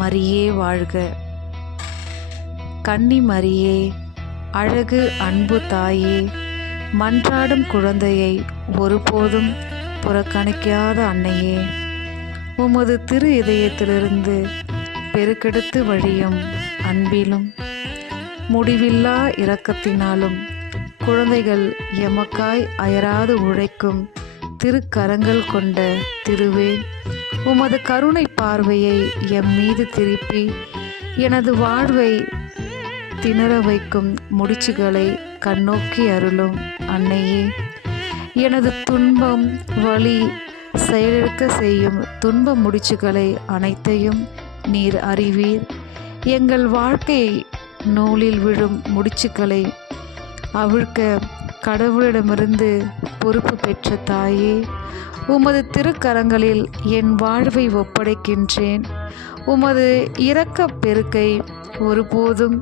மரியே வாழ்க. கன்னி மரியே, அழகு அன்பு தாயே, மன்றாடும் குழந்தையை ஒருபோதும் புறக்கணிக்காத அன்னையே, உமது திரு இதயத்திலிருந்து பெருக்கெடுத்து வழியும் அன்பிலும் முடிவில்லா இரக்கத்தினாலும் குழந்தைகள் எமக்காய் அயராது உழைக்கும் திருக்கரங்கள் கொண்ட திருவே, உமது கருணை பார்வையை எம் மீது திருப்பி எனது வாழ்வை திணற வைக்கும் முடிச்சுகளை கண்ணோக்கி அருளும் அன்னையே, எனது துன்பம் வலி செயலிழக்க செய்யும் துன்ப முடிச்சுகளை அனைத்தையும் நீர் அறிவீர். எங்கள் வாழ்க்கை நூலில் விழும் முடிச்சுக்களை அவிழ்க்க கடவுளிடமிருந்து பொறுப்பு பெற்ற தாயே, உமது திருக்கரங்களில் என் வாழ்வை ஒப்படைக்கின்றேன். உமது இரக்க பெருக்கை ஒருபோதும்